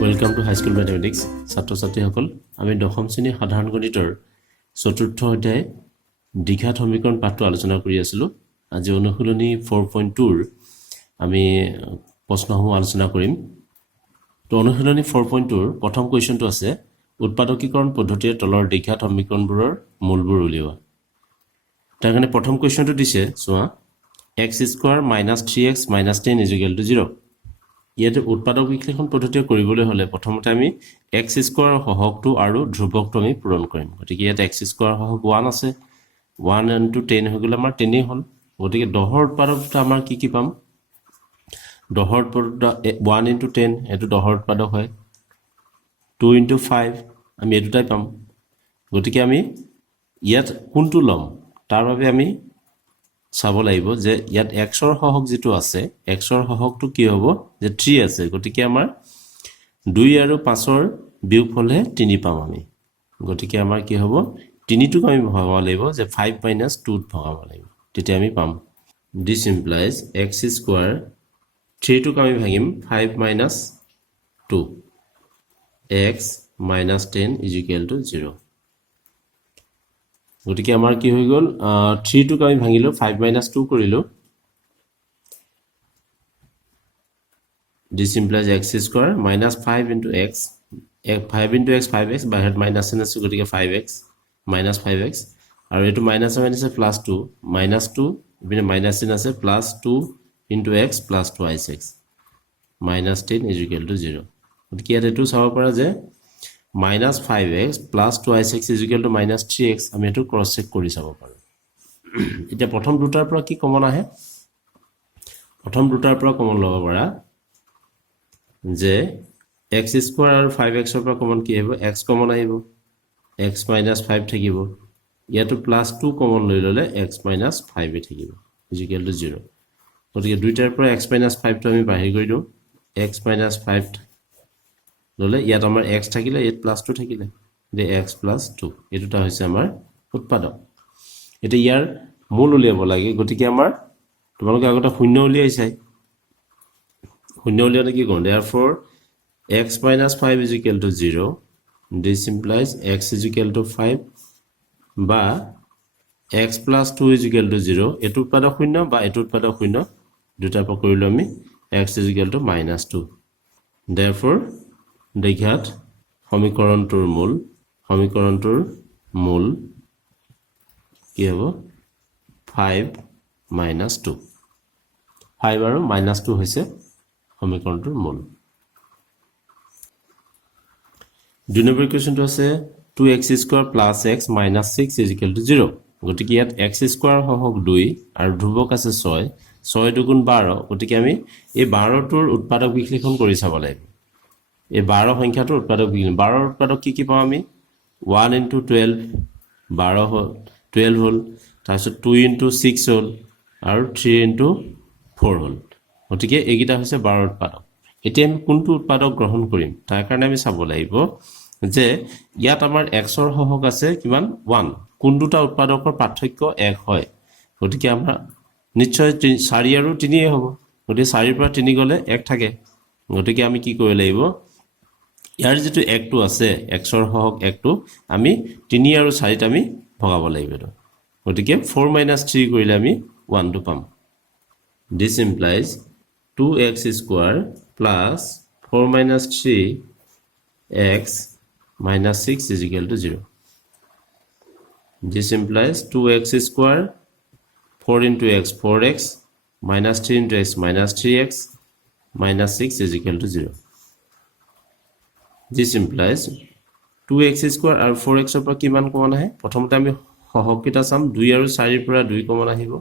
Welcome to High School Mathematics. ছাত্ৰ ছাত্ৰীসকল আমি দশম শ্ৰেণীৰ সাধাৰণ গণিতৰ চতুৰ্থ অধ্যায় দ্বিঘাত সমীকৰণ পাঠটো আলোচনা কৰি আছিলোঁ। আজি অনুশীলনী 4.2 ৰ আমি প্ৰশ্নসমূহ আলোচনা কৰিম। তো অনুশীলনী 4.2 ৰ প্ৰথম কুৱেশ্যনটো আছে উৎপাদকীকৰণ পদ্ধতিৰে তলৰ দ্বিঘাত সমীকৰণবোৰৰ মূলবোৰ উলিওৱা। তাৰ কাৰণে প্ৰথম কুৱেশ্যনটো দিছে চোৱা x² - 3x - 10 = 0। ইয়াতে উৎপাদক বিশ্লেষণ পদ্ধতি কৰিবলৈ হলে প্ৰথমতে আমি x² সহগটো আৰু ধ্ৰুৱকটো আমি পূৰণ কৰিম। গতিকে ইয়াত x² সহগ 1 আছে, 1 * 10 হৈ গ'লে আমাৰ 10 হ'ল। গতিকে 10ৰ উৎপাদকটো আমাৰ কি পাম? 10ৰ উৎপাদক 1 * 10 এটো 10ৰ উৎপাদক হয়। 2 * 5 আমি এই দুটাই পাম। গতিকে আমি ইয়াত কোনটো লম তাৰ বাবে আমি চাব লাগিব যে ইয়াত x ৰ সহগ যেটো আছে x ৰ সহগটো কি হ'ব যে 3 আছে। গতিকে আমাৰ 2 আৰু 5 ৰ বিয়োগফলহে 3 পাম আমি। গতিকে আমাৰ কি হ'ব 3টোক আমি ভগাব লাগিব যে 5 - 2 ভগাব লাগিব, তেতিয়া আমি পাম this implies x² 3টোক আমি ভাগিম 5 - 2 x - 10 = 0। গতিকে আমাৰ কি হৈ গ'ল 3টোক আমি ভাঙিলো 5 - 2 কৰিলো। this implies x² - 5 * x 5 * x 5x বাহিৰত মাইনাস চিন আছে গতিকে 5x - 5x আৰু এটো মাইনাস মাইনাসে +2 -2 ইপিনে মাইনাস চিন আছে +2 * x + 2x - 10 = 0। গতিকে ইয়াত এটো চাব পৰা যে -5x + 2x = -3x আমি এটো ক্ৰস চেক কৰি চাব পাৰো। এতিয়া প্ৰথম দুটাৰ পৰা কি কমন আহে? প্ৰথম দুটাৰ পৰা কমন ল'ব পাৰা যে x² আৰু 5x ৰ পৰা কমন কি আহিব? x কমন আহিব, x - 5 থাকিব। ইয়াতো +2 কমন লৈ ললে x - 5 এ থাকিব = 0। গতিকে দুইটাৰ পৰা x - 5 টো আমি বাহিৰ কৰি দিও। x - 5 ললে ইয়াত আমাৰ x থাকিলে ইয়াত +2 থাকিলে যে x + 2 এটোটা হৈছে আমাৰ উৎপাদক। এটা ইয়াৰ মূল উলিয়াব লাগে। গতিকে আমাৰ তোমালোকে আগতে শূন্য উলিয়াইছাই, শূন্য উলিয়ালে কি কৰিম? therefore x - 5 = 0 this implies x = 5 বা x + 2 = 0 এটো উৎপাদক শূন্য বা এটো উৎপাদক শূন্য দুটা পৰা কৰিলো আমি x = -2। therefore দ্বিঘাত সমীকৰণটোৰ মূল কি হ'ব 5 - 2। 5 আৰু -2 হৈছে সমীকৰণটোৰ মূল। দুই নম্বৰ কুৱেশ্যনটো আছে 2x² + x - 6 = 0। গতিকে ইয়াত x² সহগ 2 আৰু ধ্ৰুৱক আছে 6, 6 * 2 = 12। গতিকে আমি এই 12টোৰ উৎপাদক বিশ্লেষণ কৰি চাব লাগিব। এই 12 সংখ্যাটোৰ উৎপাদক বিশ্লেষণ 12ৰ উৎপাদক কি পাম আমি? 1 * 12 12 হ'ল 12 হ'ল, তাৰপিছত 2 * 6 হ'ল আৰু 3 * 4 হ'ল। গতিকে এইকেইটা হৈছে 12ৰ উৎপাদক। এতিয়া আমি কোনটো উৎপাদক গ্ৰহণ কৰিম তাৰ কাৰণে আমি চাব লাগিব যে ইয়াত আমাৰ x ৰ সহগ আছে কিমান 1। কোন দুটা উৎপাদকৰ পাৰ্থক্য 1 হয়। গতিকে আমাৰ নিশ্চয় 4 আৰু 3 হ'ব। গতিকে 4 পৰা 3 গলে 1 থাকে। গতিকে আমি কি কৰিব লাগিব ইয়াৰ যেটো 1টো আছে x ৰ সহগ 1টো আমি 3 আৰু 4ত আমি ভগাব লাগিব। গতিকে 4 - 3 কৰিলে আমি 1টো পাম। this implies 2x² + 4 - 3x - 6 = 0। this implies 2x² 4 * x 4x -3 * x -3x -6 = 0। this implies 2x² আৰু 4x ৰ পৰা কিমান কমন আহে? প্ৰথমতে আমি সহগ কেইটা চাম। 2 আৰু 4 ৰ পৰা 2 কমন আহিব,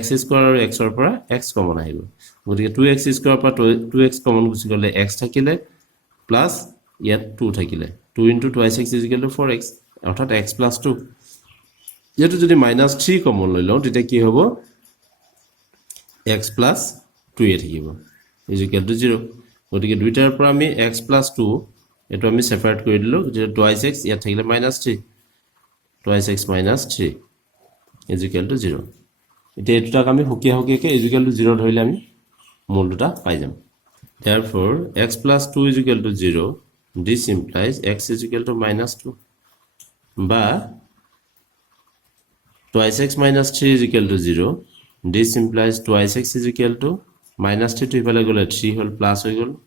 x² আৰু x ৰ পৰা x কমন আহিব। গতিকে 2x² পৰা 2x কমন গুচি গলে x থাকিলে প্লাস ইয়াত 2 থাকিলে 2 * 2x = 4x অৰ্থাৎ x + 2। ইয়াতো যদি -3 কমন লৈ লওঁ তেতিয়া কি হ'ব x + 2 এ থাকিব = 0। গতিকে দুইটাৰ পৰা আমি x + 2 এটো আমি সেপাৰেট কৰি দিলো যে 2x ইয়াত থাকিলে -3 2x - 3 = 0। এতিয়া এটোটাক আমি হকিয়াকে = 0 ধৰিলে আমি মূল দুটা পাই যাম। Therefore, x plus 2 is equal to 0. This implies x is equal to minus 2. But twice x minus 3 is equal to 0. This implies twice x is equal to minus 3 to equal to 3 whole plus equal.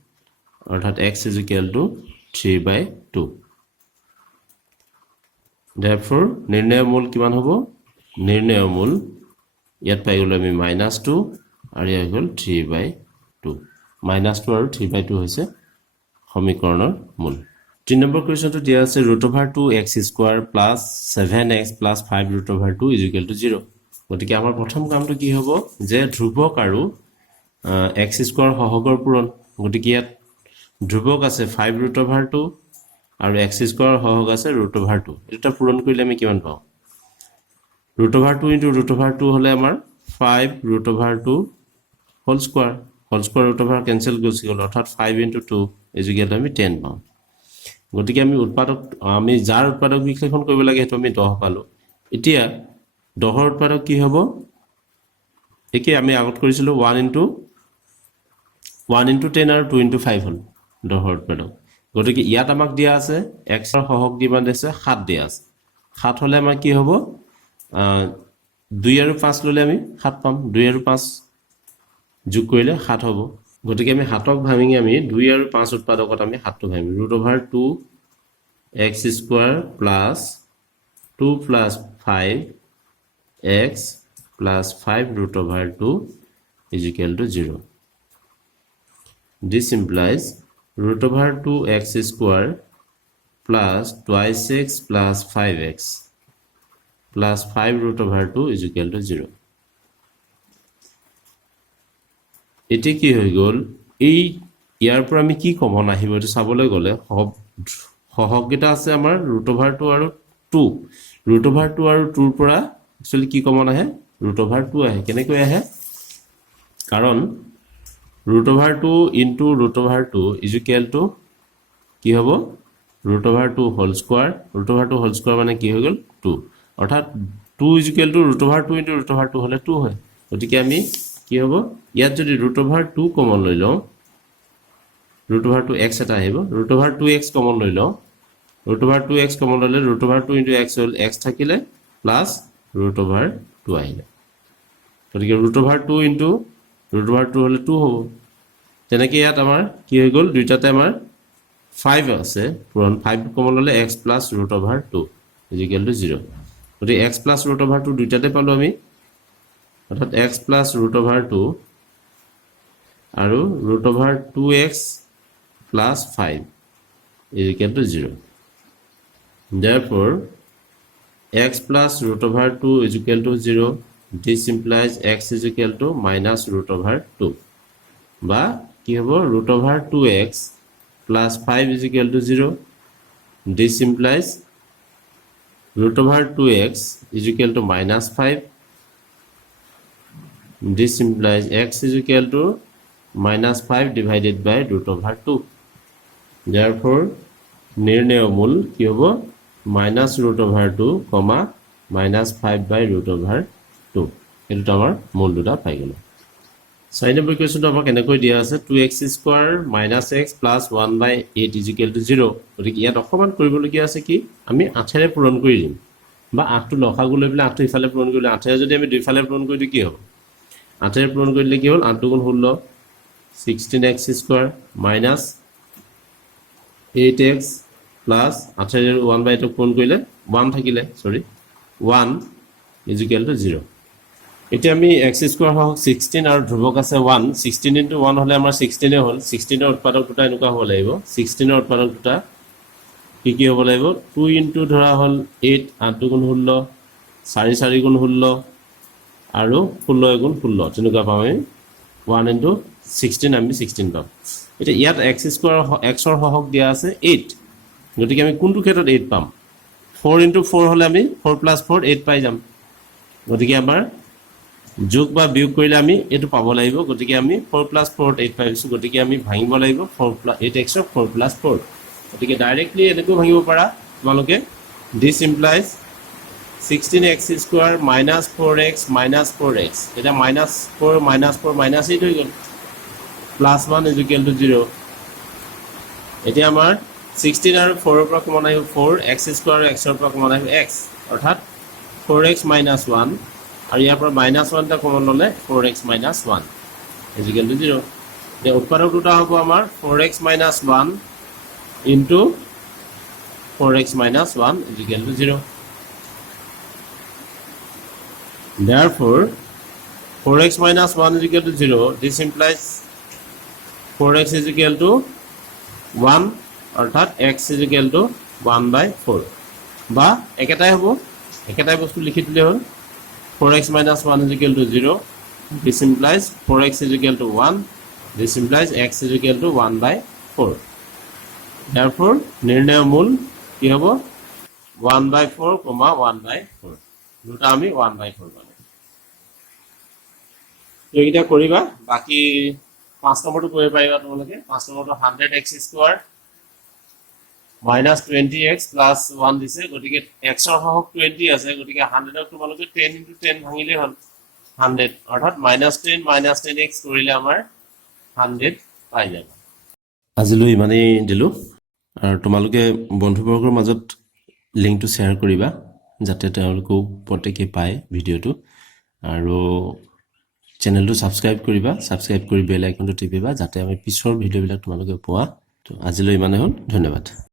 Or x is equal to 3 by 2. Therefore, nirnaya mol kiman hobo? Nirnaya mol yat pai golo ami minus 2 আৰু ইয়া গল 3 by 2. minus 2 আৰু 3 by 2 হৈছে সমীকৰণৰ মূল। 3 number কুৱেশ্যনটো দিয়া আছে √2x square plus 7x plus 5 √2 is equal to 0. গতিকে আমাৰ প্ৰথম কামটো কি হ'ব যে ধ্ৰুৱক আৰু x স্কয়াৰ সহগৰ পূৰণ। গতিকে ইয়াত ধ্ৰুৱক আছে 5 √2 আৰু x স্কয়াৰ সহগ আছে √2। এটা পূৰণ কৰিলে আমি কিমান পাওঁ? √2 into √2 হলে আমাৰ 5 √2 whole square √2 cancel গুচি গল অৰ্থাৎ 5 into 2 is equal to আমি 10 পাওঁ। গতিকে আমি উৎপাদক আমি যাৰ উৎপাদক বিশ্লেষণ কৰিব লাগে হেতু আমি 10 পালো। এতিয়া 10 ৰ উৎপাদক কি হ'ব? একে আমি আগত কৰিছিলো 1 into 10 আৰু 2 into 5 হল 10 ৰ উৎপাদক। গতিকে ইয়াত আমাক দিয়া আছে x ৰ সহগ কিমান আছে 7 দিয়া আছে। 7 হলে আমাৰ কি হ'ব? 2 আৰু 5 ললে আমি 7 পাম। 2 আৰু 5 যোগ কৰিলে 7 হ'ব। গতিকে আমি 7ক ভাঙি আমি 2 আৰু 5 উৎপাদকত আমি 7 টো ভাঙিম। √2 x square plus 2 plus 5 x plus 5 √2 is equal to 0. This implies √2 x square plus twice x plus 5x plus 5 √2 is equal to 0. এটি কি হৈ গল? এই ইয়াৰ পৰা আমি কি কমন আহিব এটো চাবলৈ গলে সহগকেইটা আছে আমাৰ √2 আৰু 2। √2 আৰু 2 ৰ পৰা একচুয়ালি কি কমন আহে? √2 আহে। কেনেকৈ আহে? কাৰণ √2 into √2 is equal to কি হ'ব? √2 whole square √2 whole square মানে কি হৈ গল 2 অৰ্থাৎ 2 is equal to √2 into √2 হলে 2 হয়। গতিকে আমি কি হ'ব ইয়াত যদি √2 কমন লৈ লওঁ √2 x এটা আহিব। √2x কমন লৈ লওঁ √2x কমন ললে √2 into x হল x থাকিলে প্লাস √2 আহিলে। গতিকে √2 into √2 হলে 2 হ'ব। তেনেকৈ ইয়াত আমাৰ কি হৈ গল দুইটাতে আমাৰ 5 আছে পূৰণ 5 কমন ললে x plus √2 is equal to 0. গতিকে x plus √2 দুইটাতে পালো আমি অর্থাৎ x plus √2 আৰু √2x plus 5 is equal to 0. Therefore, x plus √2 is equal to 0. This implies x is equal to minus √2. বা কি হ'ব √2x plus 5 is equal to 0. This implies √2x is equal to minus 5. This implies x is equal to minus 5 divided by √2. Therefore, নির্ণয় মূল কি হ'ব? minus √2, minus 5 by √2. এটো আমাৰ মূল দুটা পাই গলো। 6 নম্বৰ কুৱেশ্যনটো আমাক এনেকৈ দিয়া আছে 2x square minus x plus 1 by 8 is equal to 0. গতিকে ইয়াত অকমান কৰিবলগীয়া আছে কি আমি 8 ৰে পূৰণ কৰি দিম বা 8 টো লসাগু লৈ পেলাই 8 টো ইফালে পূৰণ কৰিলে 8 ৰে যদি আমি দুইফালে পূৰণ কৰি দিও কি হ'ব? 8 ৰে পূৰণ কৰিলে কি হ'ল 8 গুণ 16 16x square minus 8x plus 8 ৰে 1 by 8 পূৰণ কৰিলে 1 থাকিলে 1 is equal to 0. এতিয়া আমি x স্কয়াৰ হওক 16 আৰু ধ্ৰুৱক আছে 1 16 into 1 হলে আমাৰ 16 এ হ'ল 16 ৰ উৎপাদক দুটা এনেকুৱা হ'ব লাগিব 16 ৰ উৎপাদক দুটা কি হ'ব লাগিব 2 into ধৰা হ'ল 8 8 গুণ 16 4 4 গুণ 16 আৰু 16 গুণ 16 তেনেকুৱা পাম আমি 1 into 16 আমি 16 পাম। এতিয়া ইয়াত x স্কয়াৰ x ৰ সহগ দিয়া আছে 8। গতিকে আমি কোনটো ক্ষেত্ৰত 8 পাম? 4 into 4 হলে আমি 4 plus 4 8 পাই যাম। গতিকে আমাৰ যোগ বা বিয়োগ কৰিলে আমি এটো পাব লাগিব। গতিকে আমি 4 plus 4 8 পাইছো। গতিকে আমি ভাঙিব লাগিব 4 plus 8x ক 4 plus 4। গতিকে ডাইৰেক্টলি এনেকৈ ভাঙিব পাৰা তোমালোকে। This implies 16x square minus 4x minus 4x. এটা minus 4 minus 4 minus 8 হৈ গল। প্লাছ 1 ইজ ইকুৱেল টু 0 এতিয়া আমাৰ 16 আৰু 4 ৰ পৰা কমন আহিব 4x স্কয়াৰ আৰু x ৰ পৰা কমন আহিব x অৰ্থাৎ 4x - 1 আৰু ইয়াৰ পৰা -1 টা কমন ললে 4x - 1 ইজ ইকুৱেল টু 0 এতিয়া উৎপাদক দুটা হ'ব আমাৰ 4x - 1 into 4x - 1 is equal to 0. Therefore, 4x - 1 is equal to 0. This implies 4x is equal to 1 অর্থাৎ x is equal to 1/4 বা একেটাই হ'ব একেটাই বস্তু লিখি দিলে হ'ল 4x - 1 is equal to 0. This implies 4x is equal to 1. This implies x is equal to 1/4. Therefore, নির্ণয় মূল কি হ'ব 1/4, 1/4 দুটা আমি 1/4 পালো এইটা কৰিবা বাকি 5 নম্বৰটো কৰিব পাৰিবা তোমালোকে 5 নম্বৰটো 100x স্কয়াৰ -20x + 1 দিছে গতিকে x ৰ সহগ 20 আছে গতিকে 100 ক তোমালোকে 10 * 10 ভাঙিলে হ'ল 100 অৰ্থাৎ -10 - 10x কৰিলে আমাৰ 100 পাই যাবা আজিলৈ ইমানেই দিলো আৰু তোমালোকে বন্ধুবৰ্গৰ মাজত লিংকটো শ্বেয়াৰ কৰিবা যাতে তেওঁলোকো প্ৰত্যেকে পায় ভিডিওটো আৰু চেনেলটো সাবস্ক্ৰাইব কৰিবা সাবস্ক্ৰাইব কৰি বেল আইকনটো টিপিবা যাতে আমি পিছৰ ভিডিওবিলাক তোমালোকে পোৱা তো আজিলৈ ইমানেই হ'ল ধন্যবাদ